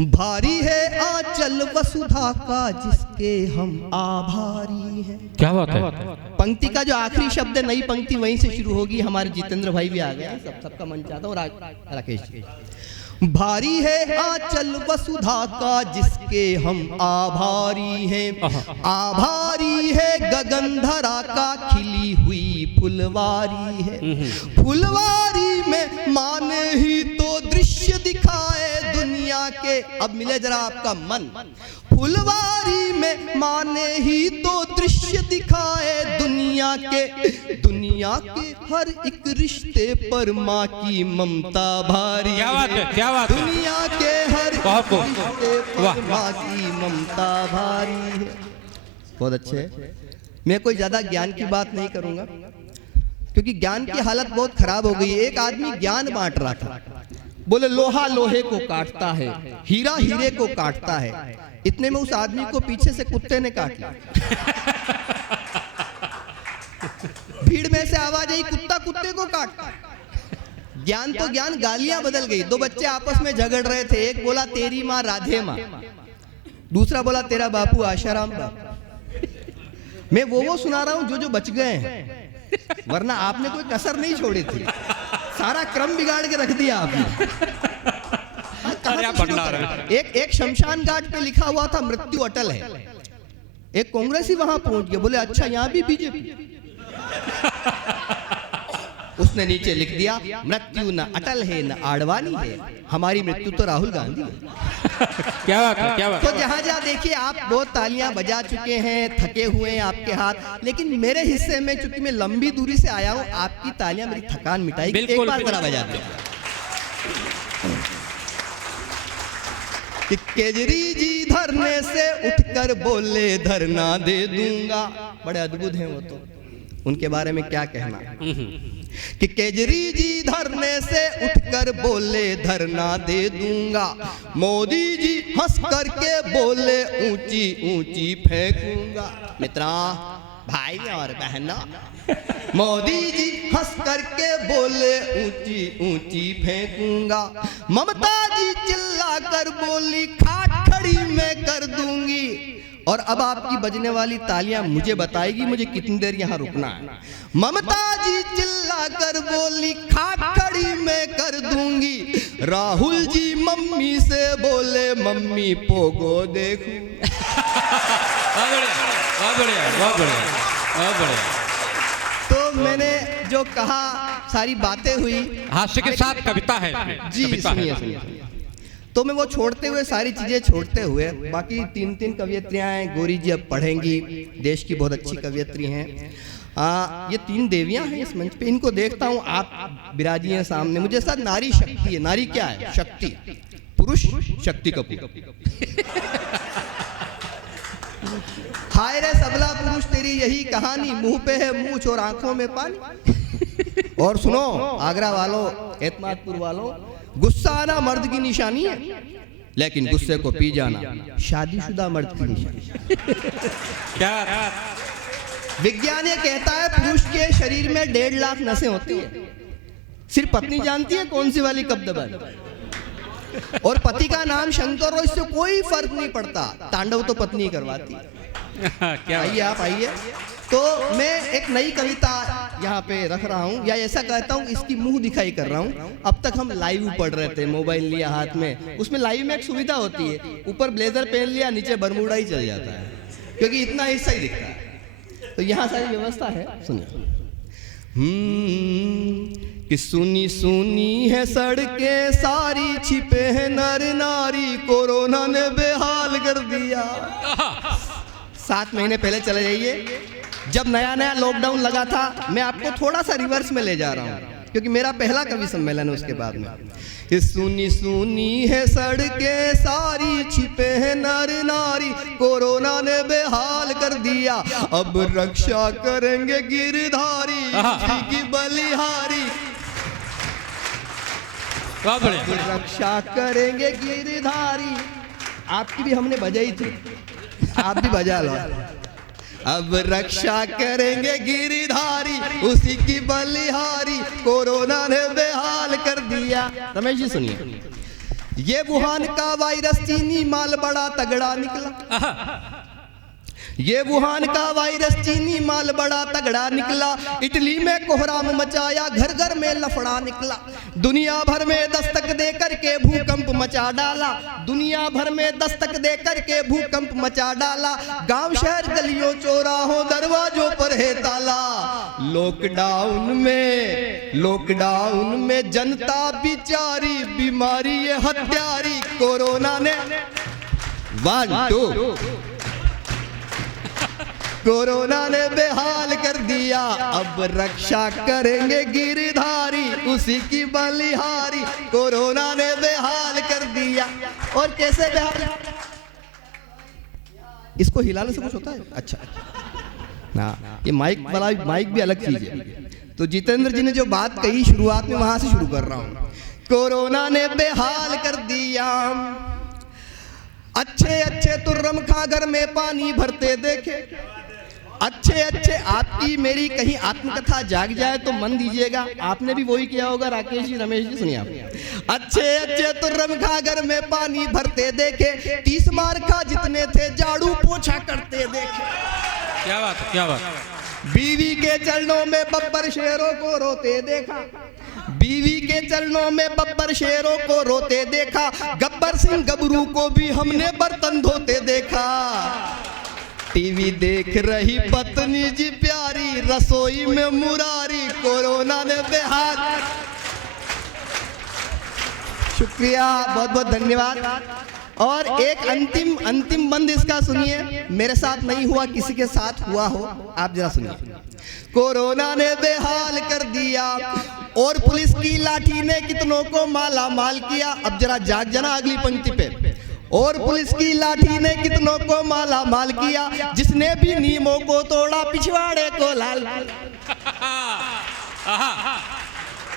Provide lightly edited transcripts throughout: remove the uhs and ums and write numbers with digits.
भारी है आंचल वसुधा का जिसके हम आभारी हैं। क्या बात है। पंक्ति का जो आखिरी शब्द है, नई पंक्ति वहीं से शुरू होगी। हमारे जितेंद्र भाई भी आ गए, सबका मन चाहता और राकेश जी। भारी है आंचल वसुधा का जिसके हम आभारी हैं। आभारी है गगनधरा का खिली हुई फुलवारी है। फुलवारी में माने ही तो दृश्य दिखाए दुनिया के। अब मिले जरा आपका मन। फुलवारी में माने ही तो दृश्य दिखाए दुनिया के हर एक रिश्ते पर माँ की ममता भारी। क्या बात है, क्या बात है। दुनिया के हर रिश्ते पर माँ की ममता भारी है। बहुत अच्छे। मैं कोई ज्यादा ज्ञान की बात नहीं करूंगा क्योंकि ज्ञान की हालत बहुत खराब हो गई है। एक आदमी ज्ञान बांट रहा था, बोले लोहा लोहे को काटता है, हीरा हीरे को काटता है। इतने में उस आदमी को पीछे से कुत्ते ने काट लिया। भीड़ में से आवाज आई, कुत्ता कुत्ते को काटता। ज्ञान तो ज्ञान, गालियां बदल गई। दो बच्चे आपस में झगड़ रहे थे। एक बोला तेरी माँ राधे माँ, दूसरा बोला तेरा बापू आशाराम बापू। मैं वो सुना रहा हूं जो बच गए हैं, वरना आपने कोई कसर नहीं छोड़ी थी। सारा क्रम बिगाड़ के रख दिया आपने। एक शमशान घाट पे लिखा हुआ था मृत्यु अटल है। एक कांग्रेसी वहां पहुंच गया, बोले अच्छा यहाँ भी बीजेपी। उसने नीचे लिख दिया मृत्यु न अटल है न आडवाणी है, हमारी मृत्यु तो राहुल गांधी है। क्या बात है, क्या बात। तो जहां जहां देखिए आप बहुत तालियां बजा चुके हैं, थके हुए हैं आपके हाथ, लेकिन मेरे हिस्से में चूंकि मैं लंबी दूरी से आया हूं, आपकी तालियां मेरी थकान मिटाएगी। एक बार जरा बजा दो। कि केजरी जी धरने से उठकर बोले धरना दे दूंगा। बड़े अद्भुत हैं वो तो, उनके बारे में क्या कहना। कि केजरी जी धरने से उठकर बोले धरना दे दूंगा। मोदी जी हंस करके बोले ऊंची ऊंची फेंकूंगा। मित्रा, भाई और बहनों, मोदी जी हंस करके बोले ऊंची ऊंची फेंकूंगा। ममता जी चिल्ला कर बोली खाट खड़ी मैं कर दूंगी। और अब आपकी बजने वाली तालियां मुझे बताएगी मुझे कितनी देर यहाँ रुकना है। ममता जी चिल्ला कर बोली खाट खड़ी मैं कर दूंगी। राहुल जी मम्मी से बोले मम्मी पोगो देखूं। तो मैंने जो कहा सारी बातें हुई, हास्य के साथ कविता है जी, सुनिए। तो मैं वो छोड़ते हुए, सारी चीजें छोड़ते हुए, बाकी तीन कवियत्रियां हैं। गौरी जी अब पढ़ेंगी, देश की बहुत अच्छी कवियत्री हैं। ये 3 देवियां हैं इस मंच पे, इनको देखता हूँ आप विराजी हैं सामने। मुझे साथ नारी शक्ति है। नारी क्या है? शक्ति। पुरुष शक्ति कपूर। हाय रे सबला पुरुष तेरी यही कहानी, मुंह पे है मूंछ और आंखों में पानी। और सुनो आगरा वालों, एतमादपुर वालों, गुस्सा आना मर्द की निशानी है, लेकिन गुस्से को पी जाना शादीशुदा मर्द की निशानी। क्या विज्ञान ये कहता है पुरुष के शरीर में 1.5 लाख नसें होती है। सिर्फ पत्नी जानती है कौन सी वाली कब दबानी। और पति का नाम शंकर हो, इससे कोई फर्क नहीं पड़ता। तांडव तो पत्नी करवाती है। क्या आइए आप आइए। तो मैं एक नई कविता यहाँ पे रख रहा हूँ, या ऐसा कहता हूँ इसकी मुंह दिखाई कर रहा हूँ। अब तक हम लाइव पढ़ रहे थे, मोबाइल लिया हाथ में। उसमें लाइव में एक सुविधा होती है, ऊपर ब्लेजर पहन लिया, नीचे बरमूडा ही चल जाता है क्योंकि इतना हिस्सा ही दिखता है। तो यहाँ सारी व्यवस्था है, सुनिए। कि सुनी सुनी है सड़कें सारी, छिपे हैं नर नारी, कोरोना ने बेहाल कर दिया। 7 महीने पहले चले जाइए, जब नया नया लॉकडाउन लगा था। मैं आपको थोड़ा सा रिवर्स में ले जा रहा हूँ क्योंकि मेरा पहला कवि सम्मेलन है उसके बाद में। कि सुनी सुनी है सड़कें सारी, छिपे हैं नर नारी, कोरोना ने बेहाल कर दिया। अब रक्षा करेंगे गिरधारी की बलिहारी। रक्षा करेंगे गिरधारी। आपकी भी हमने बजाई थी, आप भी बजा लो। अब रक्षा करेंगे गिरधारी, उसी की बलिहारी, कोरोना ने बेहाल कर दिया। रमेश जी सुनिए। ये वुहान का वायरस चीनी माल बड़ा तगड़ा निकला। ये वुहान का वायरस चीनी माल बड़ा तगड़ा निकला। इटली में कोहराम मचाया, घर घर में लफड़ा निकला। दुनिया भर में दस्तक दे करके भूकंप मचा डाला। दुनिया भर में दस्तक दे करके भूकंप मचा डाला। गांव शहर गलियों चौराहों दरवाजों पर है ताला। लॉकडाउन में जनता बिचारी, बीमारी ये हत्यारी कोरोना ने 1 2 कोरोना ने बेहाल कर दिया। अब रक्षा करेंगे गिरधारी, उसी की बलिहारी। कोरोना ने बेहाल कर दिया। और कैसे बेहाल? इसको हिलाने से कुछ होता है? अच्छा ना, ये माइक वाला माइक भी अलग चीज है। तो जितेंद्र जी ने जो बात कही शुरुआत में, वहां से शुरू कर रहा हूं। कोरोना ने बेहाल कर दिया। अच्छे अच्छे तुर्रम खा घर में पानी भरते देखे। अच्छे आपकी मेरी कहीं आत्मकथा जाग जाए तो मन दीजिएगा। आपने भी वही किया होगा राकेश जी, रमेश जी, सुनिए आप। अच्छे तुर्रम खा घर में पानी भरते देखे। 30 मार खा जितने थे झाड़ू पोछा करते देखे। क्या बात है, क्या बात। बीवी के चरणों में बब्बर शेरों को रोते देखा। बीवी के चरणों में बब्बर शेरों को रोते देखा। गब्बर सिंह गबरू को भी हमने बर्तन धोते देखा। टीवी देख रही पत्नी जी प्यारी, रसोई में मुरारी। कोरोना ने बेहाल। शुक्रिया, बहुत बहुत धन्यवाद। और एक अंतिम बंद इसका सुनिए। मेरे साथ नहीं हुआ, किसी के साथ हुआ हो, आप जरा सुनिए। कोरोना ने बेहाल कर दिया और पुलिस की लाठी ने कितनों को माला माल किया। अब जरा जाग जाना अगली पंक्ति पे। और पुलिस की लाठी ने कितनों को माला माल किया। जिसने भी नियमों को तोड़ा पिछवाड़े को लाल।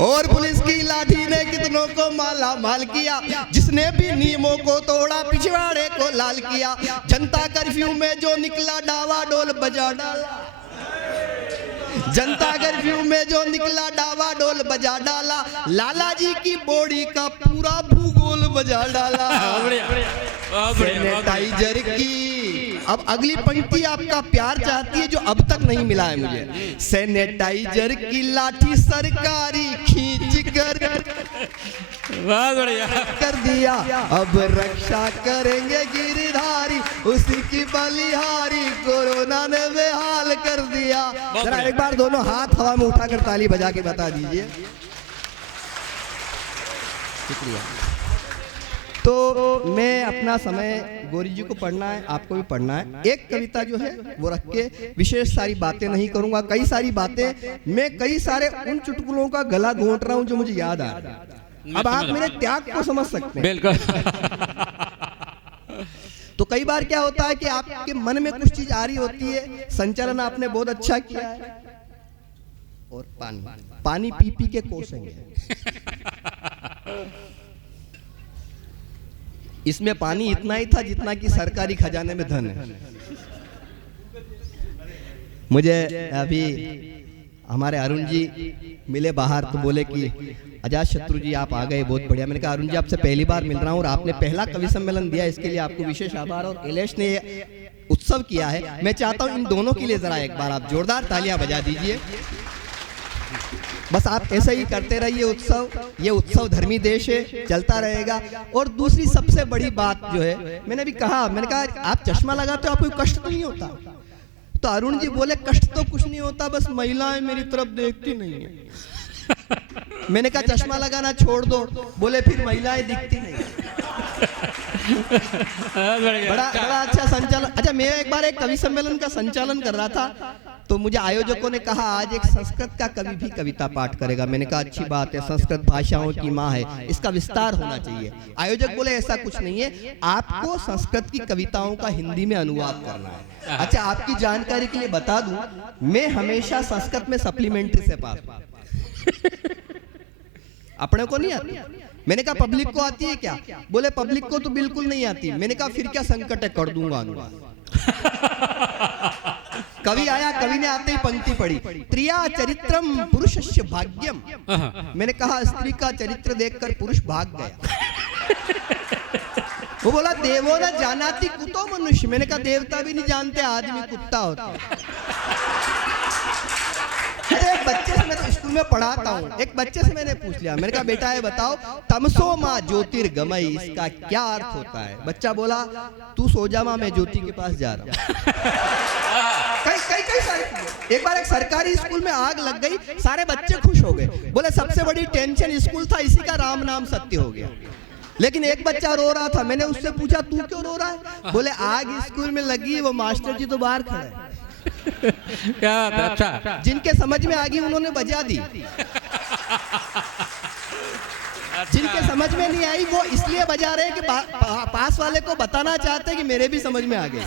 और पुलिस की लाठी ने कितनों को माला माल किया। जिसने भी नियमों को तोड़ा पिछवाड़े को लाल किया। जनता कर्फ्यू में जो निकला डावाडोल बजा डाला। जनता कर्फ्यू में जो निकला डावाडोल बजा डाला। लाला जी की बॉडी का पूरा भूगोल बजा डाला। सैनिटाइजर की, अब अगली पंक्ति आपका प्यार चाहती है जो अब तक नहीं मिला है मुझे। सैनिटाइजर की लाठी सरकारी खींच कर कर दिया। अब रक्षा करेंगे गिरधारी, उसी की बलिहारी। कोरोना ने बेहाल कर दिया। जरा एक बार दोनों हाथ हवा में उठाकर ताली बजा के बता दीजिए। शुक्रिया। तो मैं अपना समय गौरी जी को पढ़ना है, आपको भी पढ़ना है। एक कविता जो है वो रख के विशेष सारी बातें नहीं करूंगा। कई सारी बातें मैं कई सारे उन चुटकुलों का गला घोंट रहा हूं जो मुझे याद आ रहा है। अब आप मेरे त्याग को समझ सकते हैं। बिल्कुल। तो कई बार क्या होता है कि आपके मन में कुछ चीज आ रही होती है। संचालन आपने बहुत अच्छा किया है। और पानी पी पी के कोसेंगे। इसमें पानी इतना ही था जितना कि सरकारी खजाने में धन है। मुझे अभी हमारे अरुण जी मिले बाहर, तो बोले कि अजात शत्रु जी आप आ गए, बहुत बढ़िया। मैंने कहा अरुण जी आपसे पहली बार मिल रहा हूँ और आपने पहला कवि सम्मेलन दिया, इसके लिए आपको विशेष आभार। और इलेश ने उत्सव किया है, मैं चाहता हूँ इन दोनों के लिए जरा एक बार आप जोरदार तालियां बजा दीजिए। बस आप ऐसा ही करते रहिए। ये उत्सव धर्मी देश है, चलता रहेगा। और दूसरी सबसे बड़ी बात जो है, मैंने भी कहा, मैंने कहा आप चश्मा लगाते हो, आपको कष्ट तो नहीं होता? तो अरुण जी बोले कष्ट तो कुछ नहीं होता, बस महिलाएं मेरी तरफ देखती नहीं है। मैंने कहा चश्मा लगाना छोड़ दो। बोले फिर महिलाएं दिखती नहीं। बड़ा अच्छा संचालन। अच्छा, मैं एक बार एक कवि सम्मेलन का संचालन कर रहा था, तो मुझे आयोजकों ने कहा आज एक संस्कृत का कवि भी कविता पाठ करेगा। मैंने कहा अच्छी बात है, संस्कृत भाषाओं की माँ है, इसका विस्तार होना चाहिए। आयोजक बोले ऐसा कुछ नहीं है, आपको संस्कृत की कविताओं का हिंदी में अनुवाद करना है। अच्छा, आपकी जानकारी के लिए बता दूं, मैं हमेशा संस्कृत में सप्लीमेंट्री से पास हूं। अपने को नहीं आती। मैंने कहा पब्लिक को आती है क्या? बोले पब्लिक को तो बिल्कुल नहीं आती। मैंने कहा फिर क्या संकट है, कर दूंगा अनुवाद। कवि आया, कवि ने आते ही पंक्ति पढ़ी, त्रिया चरित्रम पुरुषस्य भाग्यम। मैंने कहा स्त्री का चरित्र देखकर पुरुष भाग गया। वो बोला देवो न जानाती कुतो मनुष्य। मैंने कहा देवता भी नहीं जानते आदमी कुत्ता होता है। अरे एक बच्चे से मैं तो स्कूल में पढ़ाता हूँ, एक बच्चे से मैंने पूछ लिया, मैंने कहा बेटा ये बताओ तमसो माँ ज्योतिर्गमय इसका क्या अर्थ होता है। बच्चा बोला तू सो जा माँ मैं ज्योति के पास जा रहा हूँ। कई सारे। एक बार एक सरकारी स्कूल में आग लग गई, सारे बच्चे खुश हो गए, बोले सबसे बड़ी टेंशन स्कूल था इसी का राम नाम सत्य हो गया। लेकिन एक बच्चा रो रहा था, मैंने उससे पूछा तू क्यों रो रहा है। बोले आग स्कूल में लगी, वो मास्टर जी तो बाहर खड़े हैं। क्या बात, अच्छा। जिनके समझ में आ गई उन्होंने बजा दी, जिनके समझ में नहीं आई वो इसलिए बजा रहे हैं कि पास वाले को बताना चाहते हैं कि मेरे भी समझ में आ गए।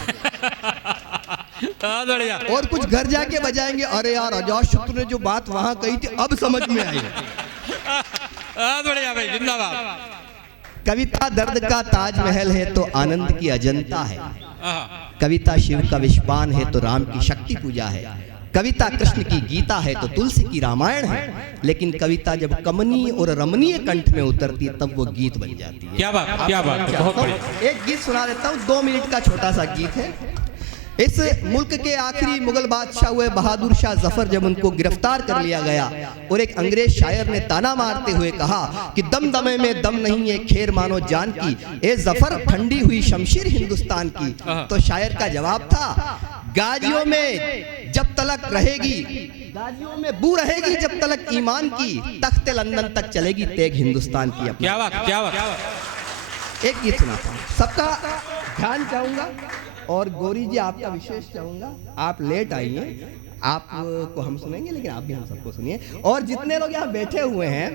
और कुछ घर जाके बजाएंगे, अरे यार अजातशत्रु ने जो बात वहां कही थी अब समझ में आई। बढ़िया भाई, जिंदाबाद। कविता दर्द का ताजमहल है तो आनंद की अजंता है। कविता शिव का विश्वान है तो राम की शक्ति पूजा है। कविता कृष्ण की गीता है तो तुलसी की रामायण है। लेकिन कविता जब कमनीय और रमणीय कंठ में उतरती है तब वो गीत बन जाती है। क्या बात, क्या बात, बहुत बढ़िया। एक गीत सुना देता हूँ, 2 मिनट का छोटा सा गीत है। इस मुल्क के आखिरी मुगल बादशाह हुए बहादुर शाह जफर जब उनको गिरफ्तार कर लिया गया और एक अंग्रेज शायर ने ताना मारते हुए कहा कि दम दमे में दम नहीं है खैर मानो जान की, ए जफर ठंडी हुई शमशीर हिंदुस्तान की। तो शायर का जवाब था गाजियों में जब तलक रहेगी, गाजियों में बू रहेगी जब तलक ईमान की, तख्ते लंदन तक चलेगी तेग हिंदुस्तान की। क्या बात, क्या बात। एक गीत सुनाता हूँ, सबका ध्यान चाहूंगा और गौरी जी आपका विशेष चाहूंगा। आप लेट आइए, आपको हम सुनेंगे लेकिन आप भी हम सबको सुनिए। और जितने लोग यहाँ बैठे हुए हैं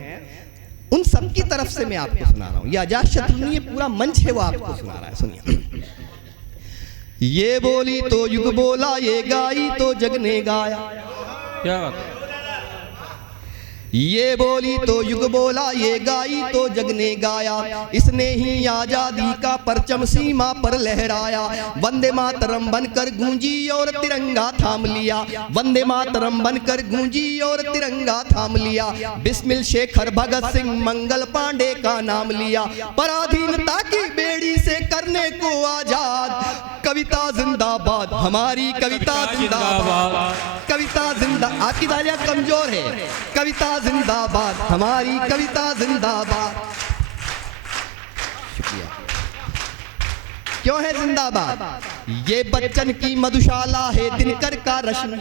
उन सबकी तरफ से मैं आपको सुना रहा हूँ। ये अजातशत्रु नहीं, ये पूरा मंच है वो आपको सुना रहा है। सुनिए। ये बोली तो युग बोला, ये गाई तो जग ने गाया। क्या बात। ये बोली तो युग बोला, ये गाई तो जग ने गाया। इसने ही आजादी का परचम सीमा पर लहराया। वंदे मातरम बनकर गूंजी और तिरंगा थाम लिया। वंदे मातरम बनकर गूंजी और तिरंगा थाम लिया। बिस्मिल शेखर भगत सिंह मंगल पांडे का नाम लिया। पराधीनता की बेड़ी से करने को आजाद। कविता जिंदाबाद, हमारी कविता जिंदाबाद। कविता जिंदा, आपकी तालियां कमजोर है। कविता जिंदाबाद, हमारी कविता जिंदाबाद। शुक्रिया। क्यों है जिंदाबाद? ये बच्चन की मधुशाला है, दिनकर का रश्मि।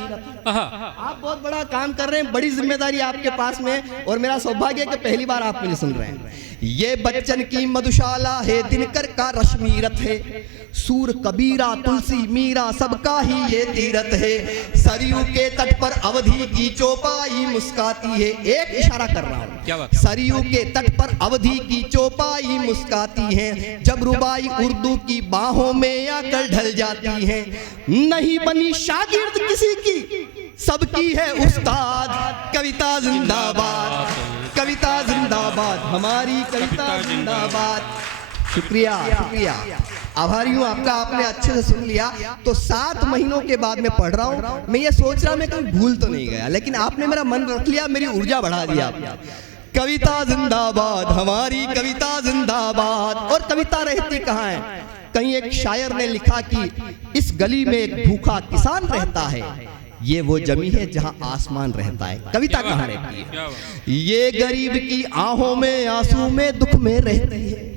आप बहुत बड़ा काम कर रहे हैं, बड़ी जिम्मेदारी आपके पास में और मेरा सौभाग्य है कि पहली बार आप मुझे सुन रहे हैं। ये बच्चन की मधुशाला है, दिनकर का रश्मि रथ है। सूर कबीरा तुलसी मीरा सबका ही ये तीरथ है। सरयू के तट पर अवधि की चौपाई मुस्काती है। एक इशारा कर रहा हूँ, सरयू के तट पर अवधि की चौपाई मुस्काती है। जब रुबाई उर्दू की बाहों में आकर ढल जाती है। नहीं बनी शागिर्द किसी की, सबकी है उस्ताद। कविता जिंदाबाद, कविता जिंदाबाद, हमारी कविता जिंदाबाद। शुक्रिया, शुक्रिया, आभारी हूँ आपका। आपने अच्छे से सुन लिया। तो 7 महीनों के बाद मैं पढ़ रहा हूँ, मैं ये सोच रहा मैं कहीं भूल तो नहीं गया, लेकिन आपने मेरा मन रख लिया, मेरी ऊर्जा बढ़ा दिया। कविता जिंदाबाद, हमारी कविता जिंदाबाद। और कविता रहती कहाँ है? कहीं एक शायर ने लिखा कि इस गली में एक भूखा किसान रहता है, ये वो जमी है जहां आसमान रहता है। कविता कहाँ रहती है? ये गरीब की आहों में आंसू में दुख में रहती है।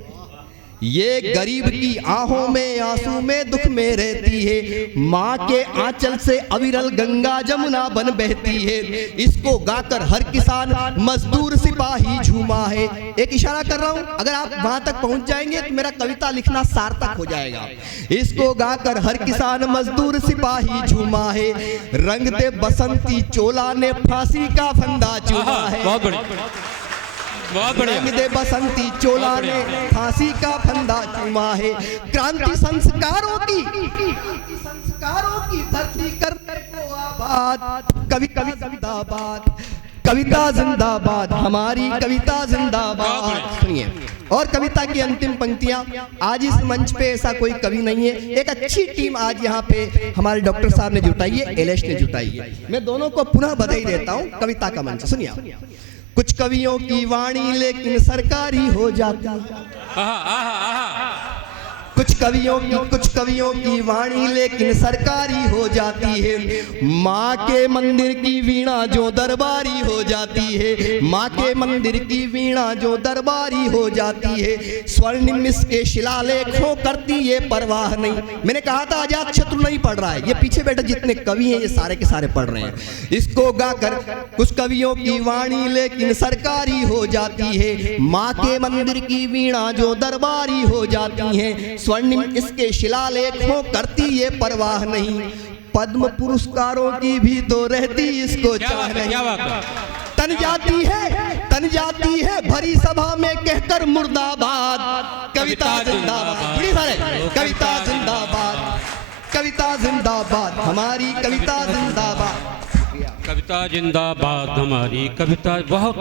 ये गरीब की आहों में आंसू में दुख में रहती है। माँ के आंचल से अविरल गंगा जमुना बन बहती है। इसको गाकर हर किसान मजदूर सिपाही झूमा है। एक इशारा कर रहा हूँ, अगर आप वहां तक पहुंच जाएंगे तो मेरा कविता लिखना सार्थक हो जाएगा। इसको गाकर हर किसान मजदूर सिपाही झूमा है। रंग दे बसंती चोला ने फांसी का फंदा चूमा है। बहुत बढ़िया, बहुत बढ़िया। रंग दे बसंती चोला ने फांसी का फंदा चूमा है। क्रांति संस्कारों की धरती करने को आबाद। कवि कवि जिंदाबाद, कविता जिंदाबाद, हमारी कविता जिंदाबाद। सुनिए, और कविता की अंतिम पंक्तियां। आज इस मंच पे ऐसा कोई कवि नहीं है। एक अच्छी टीम आज यहाँ पे हमारे डॉक्टर साहब ने जुटाई है, एलेश ने जुटाई है। मैं दोनों को पुनः बधाई देता हूँ। कविता का मंच सुनिए। कुछ कवियों की वाणी लेकिन सरकारी हो जाती है। आहा आहा आहा कुछ कवियों की वाणी लेकिन सरकारी हो जाती है। माँ के मंदिर की वीणा जो दरबारी हो जाती है। माँ के मंदिर की वीणा जो दरबारी हो जाती है। स्वर्णिम इसके शिलालेखों करती ये परवाह नहीं। मैंने कहा था अजात शत्रु नहीं पढ़ रहा है, ये पीछे बैठे जितने कवि हैं ये सारे के सारे पढ़ रहे हैं। इसको गाकर कुछ कवियों की वाणी लेकिन सरकारी हो जाती है। माँ के मंदिर की वीणा जो दरबारी हो जाती है। स्वर्णिम इसके शिलालेखों करती ये परवाह नहीं। पद्म पुरस्कारों की भी तो रहती इसको चाह नहीं। क्या बात है? तन जाती है भरी सभा में कहकर मुर्दाबाद। कविता जिंदाबाद, बड़ी सारे कविता जिंदाबाद, कविता जिंदाबाद, हमारी कविता जिंदाबाद। कविता जिंदाबाद, हमारी कविता। बहुत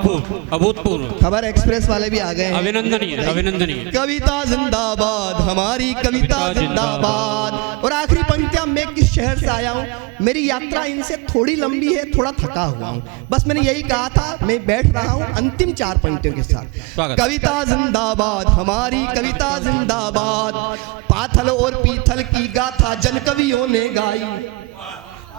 अभूतपूर्व। खबर एक्सप्रेस वाले भी आ गए हैं। अभिनंदनीय, अभिनंदनीय। कविता जिंदाबाद, हमारी कविता जिंदाबाद। और आखिरी पंक्तियां, मैं किस शहर से आया हूँ, मेरी यात्रा इनसे थोड़ी लंबी है, थोड़ा थका हुआ हूँ। बस मैंने यही कहा था, मैं बैठ रहा हूँ अंतिम 4 पंक्तियों के साथ। कविता जिंदाबाद, हमारी कविता जिंदाबाद। पाथल और पीथल की गाथा जन कवियों ने गाई।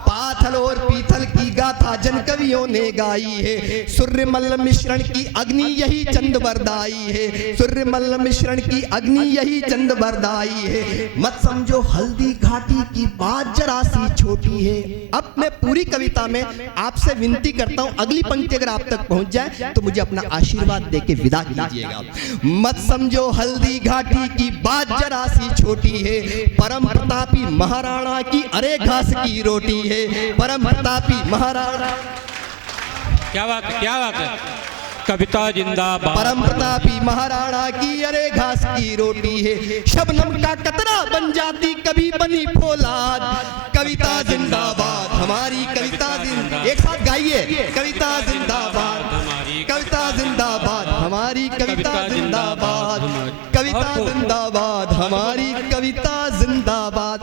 पाथल और पीथल की गाथा जन कवियों ने गाई है। सूर्यमल्ल मिश्रण की अग्नि यही चंद बरदाई है। सूर्यमल्ल मिश्रण की अग्नि यही चंद बरदाई है। मत समझो हल्दी घाटी की बात जरा सी छोटी है। अब मैं पूरी कविता में आपसे विनती करता हूं, अगली पंक्ति अगर आप तक पहुंच जाए तो मुझे अपना आशीर्वाद देके विदा कीजिएगा। मत समझो हल्दी घाटी की बात जरा सी छोटी है। परम प्रतापी महाराणा की अरे घास की रोटी है। परम प्रतापी महाराणा। क्या बात है? क्या बात है? कविता जिंदाबाद। परम प्रतापी महाराणा की अरे घास की रोटी है। शबनम का कतरा बन जाती कभी बनी फौलाद। कविता जिंदाबाद, हमारी कविता जिंदाबाद। एक साथ गाइए, कविता जिंदाबाद, कविता जिंदाबाद, हमारी कविता जिंदाबाद, कविता जिंदाबाद, हमारी कविता जिंदाबाद।